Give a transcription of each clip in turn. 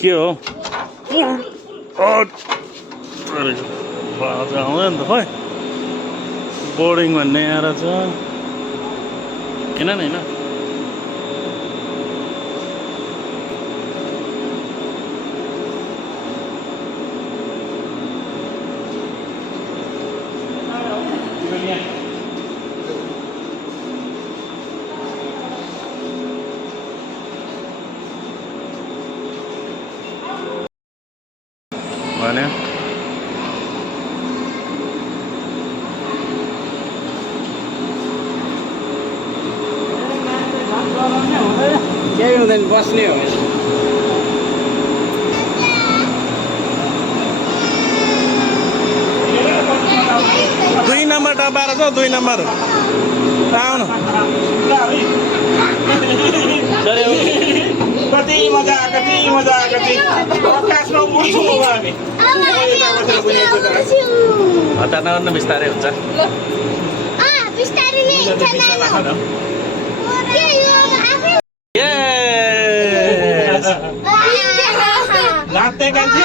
के हो बाजा आउँदैन त खै बोर्डिङ भन्ने आएर छ किन होइन भने केही हुँदैन बस्ने हो 2 नम्बर डब्बा छ 2 नम्बर आउनु कति मजा आकाशमा उड्छौँ हामी हतार नगर्नु बिस्तारै हुन्छ नाच्दै कान्छी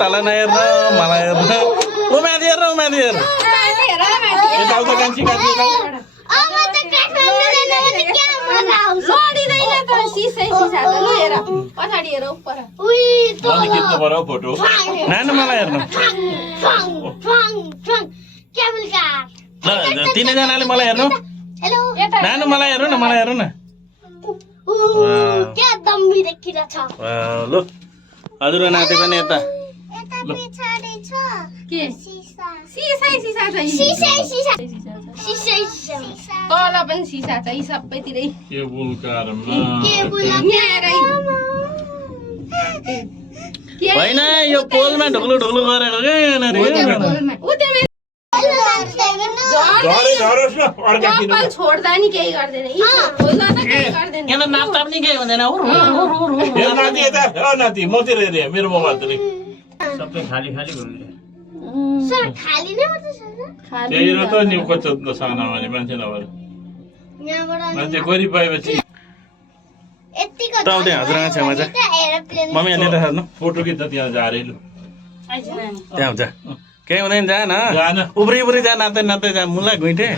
तल नहेर्नु मलाई हेर्नु उमाथि हेर्नु यताउता कान्छी कान्छी फोटो नानु मलाई हेर्नु ल 3 जनाले मलाई हेर्नु नानु मलाई हेर्नु न ल हजुर नाति पनि यता तल पनि सिसा छ यी सबैतिरै होइन यो पोलमा ढुक्लु गरेको क्या छोड्दा नि केही गर्दैन नाच्दा पनि केही हुँदैन नाति मतिर मेरो मोबाइल त सबै खाली भयो त्यही र त नि कस्तो साना भने मान्छे नभएर मान्छे गरिब पाएपछि आउँदै हजुरआमा छेउमा छ मम्मी अनि त हेर्नु फोटो कि त त्यहाँ झारे लु त्यहाँ हुन्छ केही हुँदैन जा न उब्री जा नाच्दै जा मुला घुइटे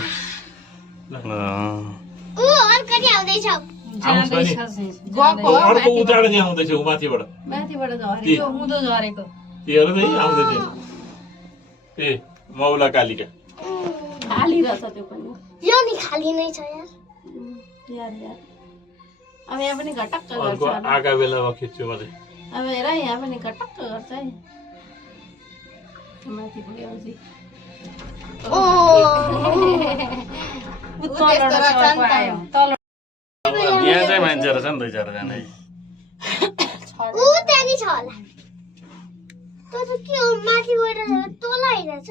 अर्को उचाड नि आउँदैछ माथिबाट हेर नै आउँदैछ ए मौला कालिका खाली रहेछ त्यो पनि यो नि खाली नै छ यार अब यहाँ पनि घटक्क गर्छ आगा बेलामा खिच्छु म चाहिँ अब हेर यहाँ पनि घटक्क गर्छ है माथि पुग्योपछि यहाँ चाहिँ मान्छेहरू छ नि 2-4 जना उ त्यहाँ छ होला तर के हो माथिबाट तल आइरहेछ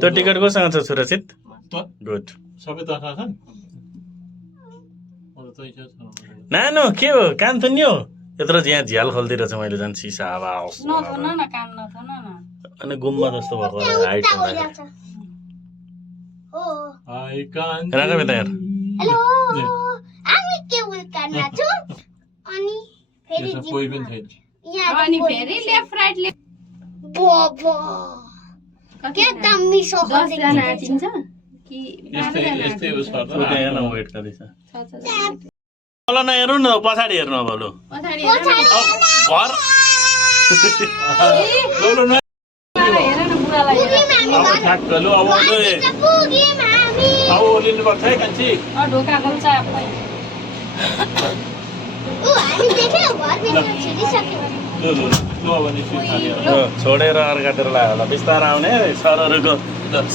त्यो टिकट कोसँग छ सुरक्षित गुड सबै तथा छन् नानु के हो कान थुन्नी हो यत्रो यहाँ झ्याल खोलिदिरहेछ मैले झन् सिसा हावा आओस् अनि गुम्बा जस्तो भएको हाइट राख बेटा यार हेलो हामी के उल्कामा छौ अनि फेरि कोही पनि छैन अनि फेरि लेफ्ट राइट बाबा के दामी सोफा 10 जना आटिन्छ कि यस्तै यस्तै उस गर्दा ऊ त्यहाँ हेर्न वेट गर्दैछ छ तल नहेर्नु न पछाडि हेर्नु अब लु पछाडि हेर न घर लौ, लौ, न- हेर न बुढालाई अब ठ्याक्क लु अब पुग्यौँ हामी अब ओर्लिनुपर्छ है कान्छी ढोका खोल्छ आफै हामी देख्यौ घरभित्र छिरिसक्यो लु लु लु अब निस्किनु थाल्यो यो छोडेर अर्कातिर लाग्यो होला बिस्तारो आउने सरहरूको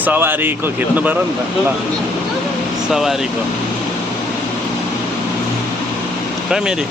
सवारीको खिच्नु पर्यो नि त ल सवारीको खै मेरी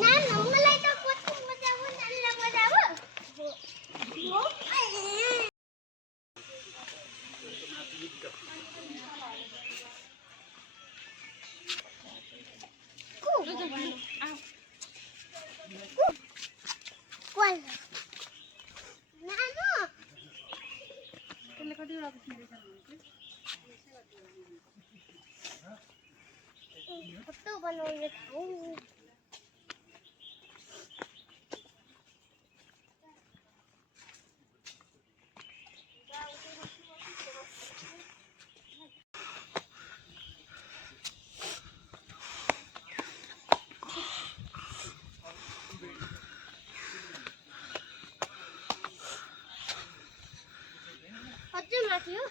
नाना मलाई त कति मजा आयो नानीलाई मजा आयो नानु कस्तो बनाउने ठाउँ अझै माथि हो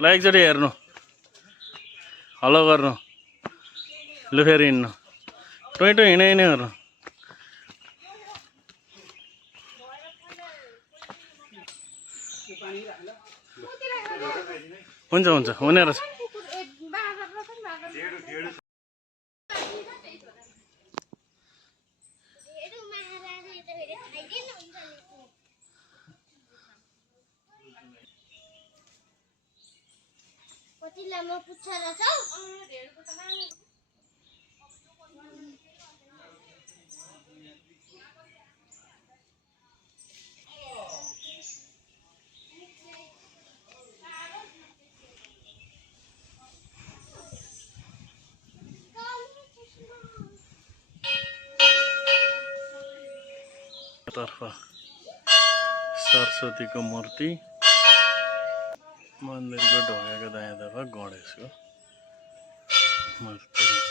ल एकचोटि हेर्नु हलो गर्नु लु फेरि हिँड्नु टोइ टोइ हिँडे हिँड्ने गर्नु हुन्छ हुन्छ हुने रहेछ कति लामो पुग्छ रहेछौ तर्फ सरस्वतीको मूर्ति मन्दिरको ढोकाको दायाँतर्फ गणेशको मूर्ति रहेछ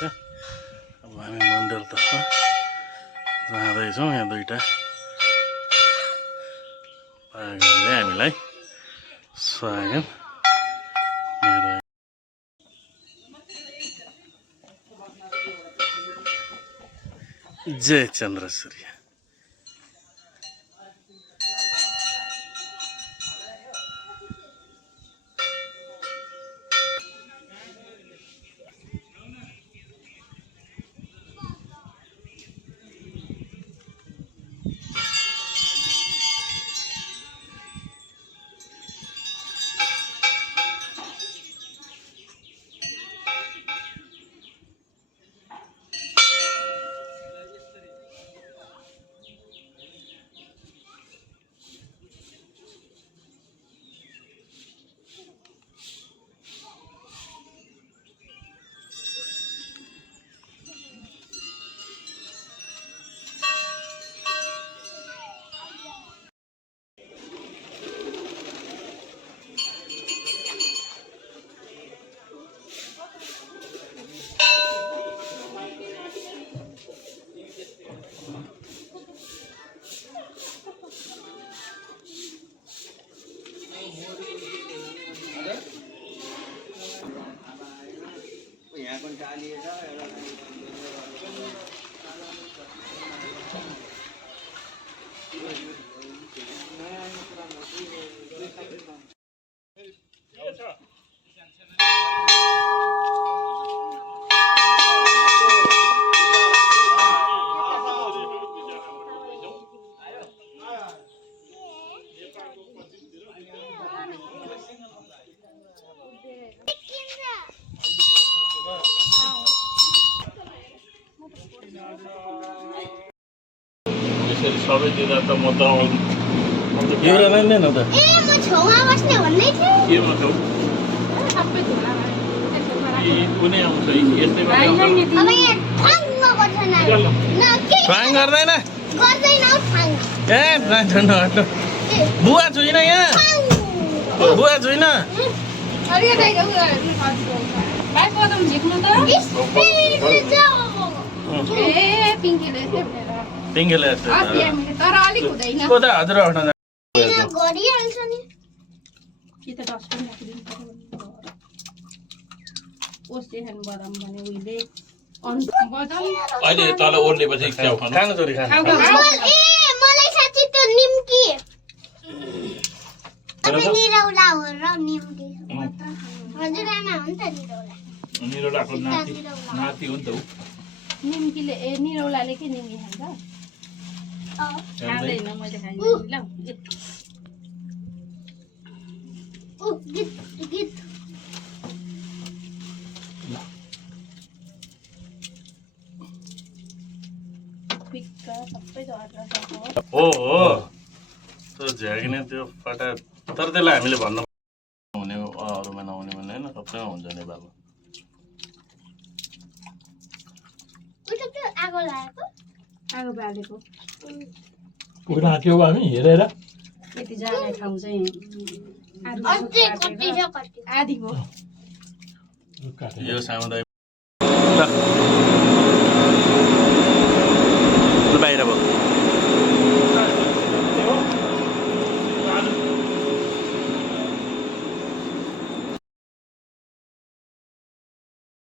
अब हामी मन्दिरतर्फ जाँदैछौँ यहाँ दुईवटा पागलले हामीलाई स्वागत जय चन्द्र सूर्य यसरी सबै दिँदा त म त एउटा लाँदैन त ए म छेउमा बस्ने भन्दै थिएँ के भन्छौ सबै धुला यी कुनै आउँछ यस्तै मात्रै आउँछ अब यहाँ ठाङ्ग गर्छ न न के ट्राङ गर्दैन गर्दैन हौ ठाङ्ग ए जान्छ हट्नु बुवा छुइन यहाँ बुवा छुइन अरे दाइ भाइ कदम झिक्नु त स्पिडले जाऊ ए पिङ्कीले यस्तै भनेर पिङ्गेले तर अलिक हुँदैन को त हजुर उठ्न यहाँ गरिहाल्छ नि कि त डस्टबिन राखिदिनु पर्यो ओस्टे खानु बदाम भने उहिले बदाम अहिले तल ओर्लेपछि च्याउ खानु खानु छोरी खानु ए मलाई साँच्ची त्यो निम्की अब निरौला हो र निम्की हजुरआमा हो नि त निरौला निरौलाको नाति नाति हो नि त ऊ निम्कीले ए निरौलाले के निम्की खान्छ खाँदैन मैले खाइदिएँ ल ऊ गीत गीत पिक्का सबै झरेर हो हो त्यो झ्यागिने त्यो फटा तर त्यसलाई हामीले भन्नु हुने अरूमा नहुने भन्ने होइन सबैमा हुन्छ नेपालमा उता त्यो आगो लागेको आगो बालेको पुग्न आँट्यौ हामी हेरेर यति जाने ठाउँ चाहिँ अझै कति छ कति आधी भयो यो सामुदायिक